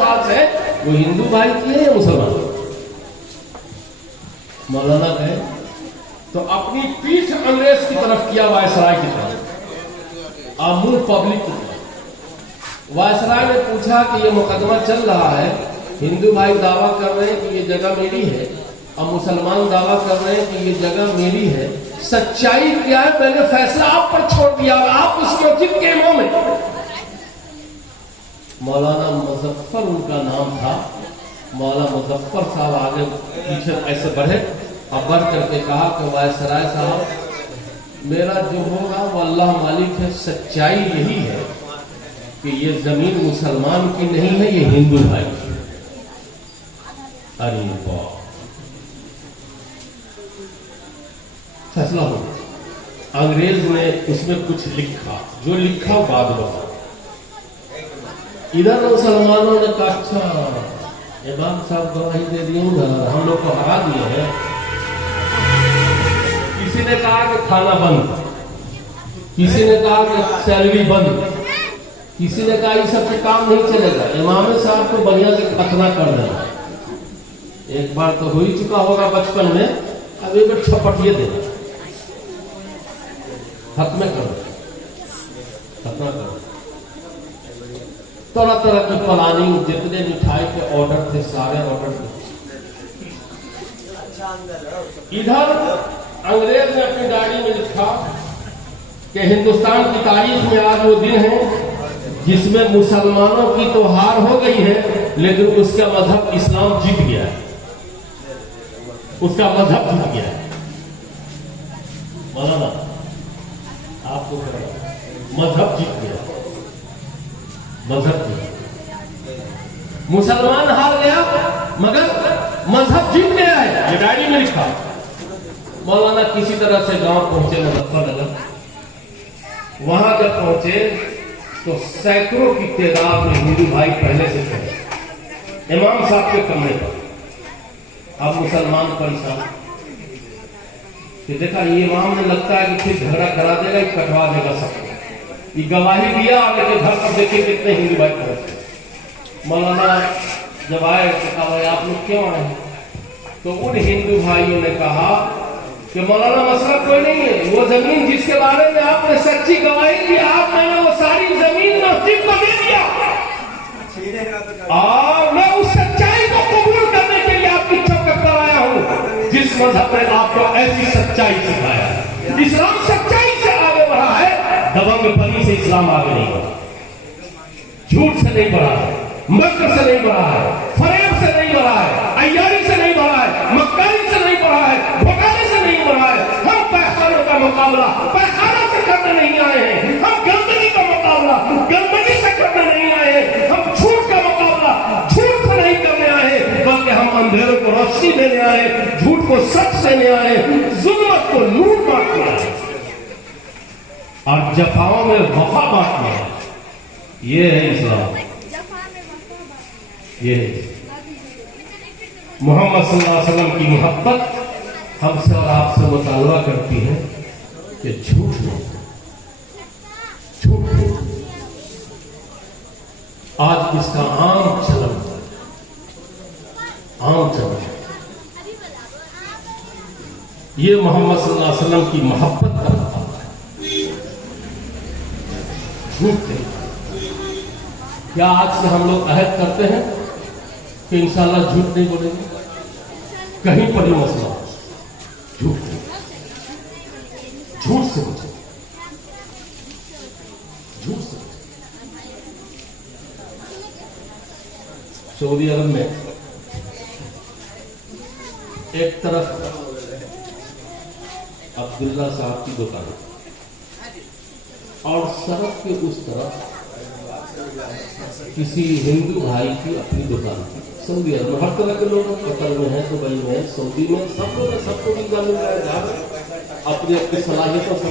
पास है वो हिंदू भाई की है या मुसलमान? मौलाना कहे तो अपनी पीठ अंग्रेज की तरफ किया, वायसराय की तरफ, आमूल पब्लिक की तरफ। वायसराय ने पूछा कि ये मुकदमा चल रहा है, हिंदू भाई दावा कर रहे हैं कि ये जगह मेरी है और मुसलमान दावा कर रहे हैं कि ये जगह मेरी है, सच्चाई क्या है? मैंने फैसला आप पर छोड़ दिया, आप उस मस्जिद के इमाम हैं। मौलाना मुजफ्फर उनका नाम था। मौलाना मुजफ्फर साहब आगे पीछे ऐसे बढ़े और बढ़ करके कहा कि वायसराय साहब, मेरा जो होगा वो अल्लाह मालिक है, सच्चाई यही है कि ये जमीन मुसलमान की नहीं है, ये हिंदू भाई की। अरे वाह, फैसला हो। अंग्रेज ने उसमें कुछ लिखा, जो लिखा बाद में इधर मुसलमानों ने कहा अच्छा इमाम साहब गवाही दे दिए, हम लोग को हरा दिए हैं। किसी ने कहा कि खाना बंद, किसी ने कहा कि सैलरी बंद, किसी ने कहा ये सब से काम नहीं चलेगा, इमाम साहब को बढ़िया से खतना कर देना। एक बार तो हो ही चुका होगा बचपन में, अब एक बार छपटिए देना, खत्म कर दो, खत्म कर दो। तरह तरह की प्लानिंग, जितने मिठाई के ऑर्डर थे सारे ऑर्डर थे। इधर अंग्रेज ने अपनी डायरी में लिखा कि हिंदुस्तान की तारीख में आज वो दिन है जिसमें मुसलमानों की तो हार हो गई है, लेकिन उसका मजहब इस्लाम जीत गया है, उसका मजहब जीत गया है। मौलाना आपको मजहब जीत गया, मजहब जीत, मुसलमान हार गया मगर मजहब जीत गया है, ये डायरी में लिखा। मौलाना किसी तरह से गांव पहुंचे मुजफ्फरनगर। वहां जब पहुंचे तो सैकड़ों की तादाद में हिंदू भाई पहले से थे इमाम साहब के कमरे पर। अब मुसलमान परेशान कि देखा ये इमाम ने लगता है कि फिर झगड़ा करा देगा, कटवा देगा सबको। ये गवाही दिया, लेकिन घर पर देखिए कितने हिंदू भाई पहुंचे। मौलाना जब आए तो कहा भाई आप लोग क्यों आए? तो उन हिंदू भाइयों ने कहा कि मौलाना मसला कोई नहीं है, वो जमीन जिसके बारे में आपने सच्ची गवाही दी, आप मैंने वो सारी जमीन मस्जिद को दे दिया और मैं उस सच्चाई को कबूल करने के लिए आपकी चौकट पर आया हूं जिस मजहब ने आपको ऐसी सच्चाई सिखाया। इस्लाम सच्चाई से आगे बढ़ा है, दबंगपनी से इस्लाम आगे नहीं बढ़ा, झूठ से नहीं बढ़ा है, मक्र से नहीं बढ़ा है, फरेब से नहीं बढ़ा है, अय्यारी से नहीं बढ़ा है, मक्कारी से नहीं बढ़ा है, घोटाले से नहीं बढ़ा है। हम पैखानों का मुकाबला पैखाना से करने नहीं आए हैं, हम गंदगी का मुकाबला गंदगी से करने नहीं आए हैं, हम झूठ का मुकाबला झूठ से नहीं करने आए, बल्कि हम अंधेरों को रोशनी देने आए, झूठ को सच देने आए, जुल्मत को लूट बांटने आए और जफाओं में वफा बांटने आए। ये है इस्लाम, ये मोहम्मद सल्लल्लाहु अलैहि वसल्लम की मोहब्बत हमसे और आपसे मुतालबा करती है कि झूठ नहीं, झूठ नहीं। आज इसका आम चलन, आम चलन ये मोहम्मद सल्लल्लाहु अलैहि वसल्लम की मोहब्बत करता है, झूठ नहीं। क्या आज से हम लोग अहद करते हैं कि इंशाल्लाह झूठ नहीं बोलेंगे? कहीं पर ही मसला झूठ नहीं, झूठ से बचो, झूठ से बचो। सऊदी अरब में एक तरफ अब्दुल्ला साहब की दुकान और सड़क के उस तरफ किसी हिंदू भाई की अपनी दुकान थी। सऊदी अरब में हर तरह के लोग कतर में हैं, दुबई में, सऊदी में, सब लोग सबको वीजा मिल रहा है, अपनी अपनी सलाहियतों से।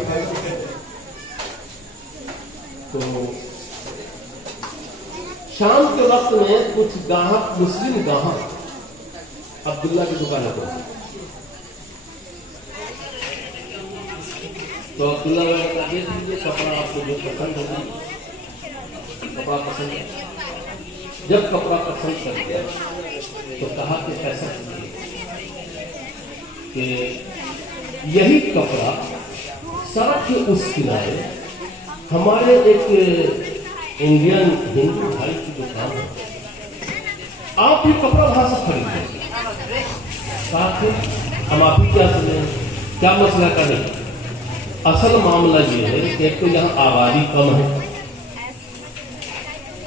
तो शाम के वक्त में कुछ गाहक, मुस्लिम गाहक अब्दुल्ला की दुकान पर, तो अब्दुल्ला दे दीजिए कपड़ा, आपको जो पसंद होगा कपड़ा पसंद है جب کپڑا پسند کر دیا تو کہا کہ ایسا کہ یہی کپڑا سڑک کے اس کنارے ہمارے ایک انڈین ہندو بھائی کی دکان ہے، آپ یہ کپڑا وہاں سے خریدیں، ساتھ ہم آپ ہی کیا سنیں کیا مسئلہ کریں۔ اصل معاملہ یہ ہے کہ ایک تو یہاں آبادی کم ہے،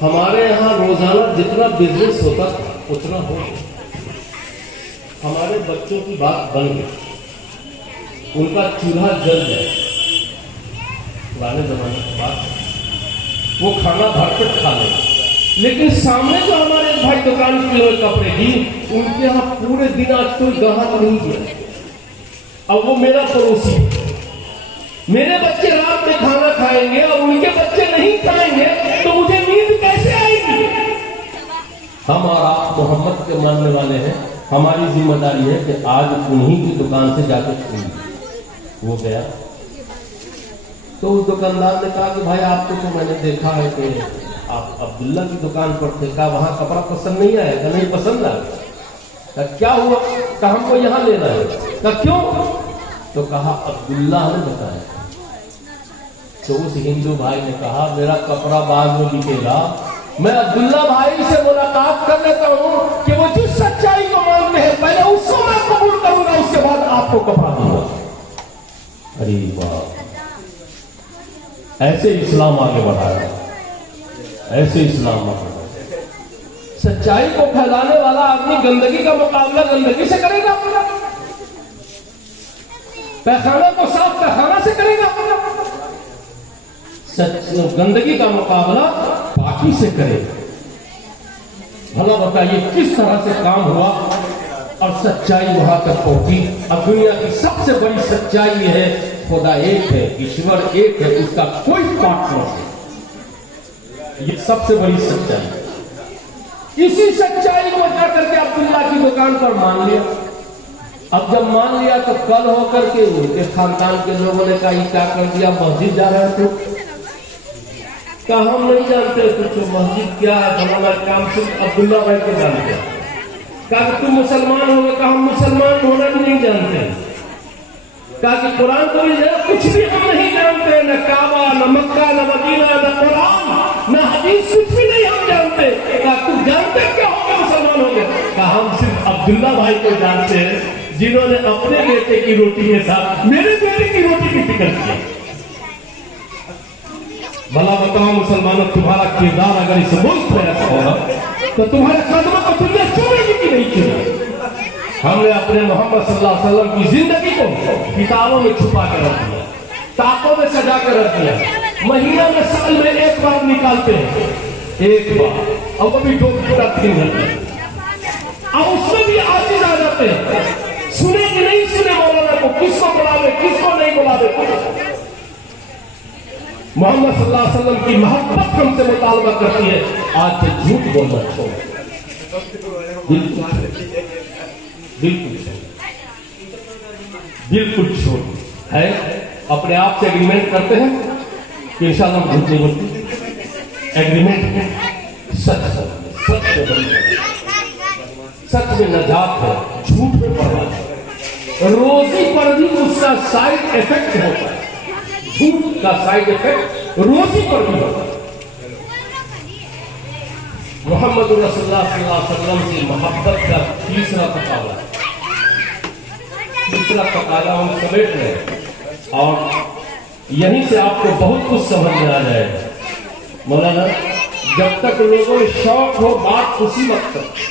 ہمارے یہاں روزانہ جتنا بزنس ہوتا تھا اتنا ہو گیا، ہمارے بچوں کی بات بن گئی، ان کا چولہا جل جائے، پرانے زمانے کی بات، وہ کھانا بھر کے کھا لیں، لیکن سامنے جو ہمارے بھائی دکان کھلے ہوئے کپڑے کی، ان کے یہاں پورے دن آج کوئی گاہک نہیں گیا۔ اب وہ میرا پڑوسی، میرے بچے رات میں کھانا کھائیں گے اور ان کے بچے نہیں کھائیں گے تو مجھے نیند کیسے آئے گی؟ ہم اور آپ محمد کے ماننے والے ہیں، ہماری ذمہ داری ہے کہ آج انہی کی دکان سے جا کے خریدیں۔ وہ گیا تو اس دکاندار نے کہا کہ بھائی آپ کو تو میں نے دیکھا ہے کہ آپ عبداللہ کی دکان پر تھے، کہا وہاں کپڑا پسند نہیں آیا؟ کہا نہیں پسند آیا۔ کہا کیا ہوا؟ کہا ہم کو یہاں لینا ہے۔ کہا کیوں؟ تو کہا عبداللہ نے بتایا۔ تو اس ہندو بھائی نے کہا میرا کپڑا بعد میں بکے گا، میں عبداللہ بھائی سے ملاقات کر لیتا ہوں کہ وہ جس سچائی کو مانتے ہیں پہلے اس کو میں قبول کروں گا، اس کے بعد آپ کو کپڑا دوں گا۔ ارے واہ، ایسے اسلام آگے بڑھایا، ایسے اسلام آگے بڑھایا۔ سچائی کو پھیلانے والا آدمی گندگی کا مقابلہ گندگی سے کرے گا، پیخانہ کو صاف پیخانہ سے کرے گا، گندگی کا مقابلہ پاکی سے کرے گا۔ بھلا بتائیے کس طرح سے کام ہوا اور سچائی وہاں تک پہنچی۔ اب دنیا کی سب سے بڑی سچائی یہ ہے خدا ایک ہے، ایشور ایک ہے، اس کا کوئی پارٹنر نہیں، یہ سب سے بڑی سچائی۔ اسی سچائی کو جا کر کے عبداللہ کی دکان پر مان لیا۔ اب جب مان لیا تو کل ہو کر کے ان کے خاندان کے لوگوں نے کہا یہ کیا کر دیا، مسجد جا رہے تھے؟ کہا ہم نہیں جانتے کچھ مسجد کیا ہے، ہمارا کام صرف عبداللہ بھائی کو جانتے ہیں۔ کہا کہ تم مسلمان ہو گئے؟ کہا ہم مسلمان ہونا بھی نہیں جانتے۔ کہا کہ قرآن کو بھی کچھ بھی ہم نہیں جانتے، نہ کعبہ، نہ مکہ، نہ مدینہ، نہ قرآن، نہ حدیث، کچھ بھی نہیں ہم جانتے۔ کہا تم جانتے کیا ہو گئے مسلمان ہو گئے؟ کہا ہم صرف عبداللہ بھائی کو جانتے ہیں جنہوں نے اپنے بیٹے کی روٹی کے ساتھ میرے بیٹے کی روٹی کی فکر کیا۔ بھلا بتاؤ مسلمانوں، تمہارا کردار اگر اس ملک میں ایسا ہوگا تو تمہارے قدموں کو دنیا چومے گی کہ نہیں چومے؟ ہم نے اپنے محمد صلی اللہ علیہ وسلم کی زندگی کو کتابوں میں چھپا کر رکھ دیا، تاقوں میں سجا کر رکھ دیا، مہینہ میں سال میں ایک بار نکالتے ہیں، ایک بار، اور وہ بھی 2 پورا 3 گھنٹے، اب اس میں بھی عاجز آ جاتے ہیں، سنے کہ نہیں سنے مولانا کو، کس کو بلاوے کس کو نہیں بلاوے۔ محمد صلی اللہ علیہ وسلم کی محبت ہم سے مطالبہ کرتی ہے، آج سے جھوٹ بولنا چھوڑ، بالکل چھوڑ ہے۔ اپنے آپ سے ایگریمنٹ کرتے ہیں کہ انشاءاللہ ہم جھوٹ نہیں بولتے، ایگریمنٹ سچ سے بڑی، سچ میں نجات ہے، جھوٹ میں پڑھنا ہے۔ روزی پر بھی اس کا سائیڈ ایفیکٹ ہوتا ہے، جھوٹ کا سائیڈ ایفیکٹ روزی پر بھی ہوتا ہے۔ محمد رسول اللہ صلی اللہ علیہ وسلم سے محبت کا تیسرا تقاضا ہم سمیٹ رہے ہیں، اور یہیں سے آپ کو بہت کچھ سمجھ میں آ جائے گا۔ مولانا جب تک لوگوں میں شوق ہو بات اسی وقت تک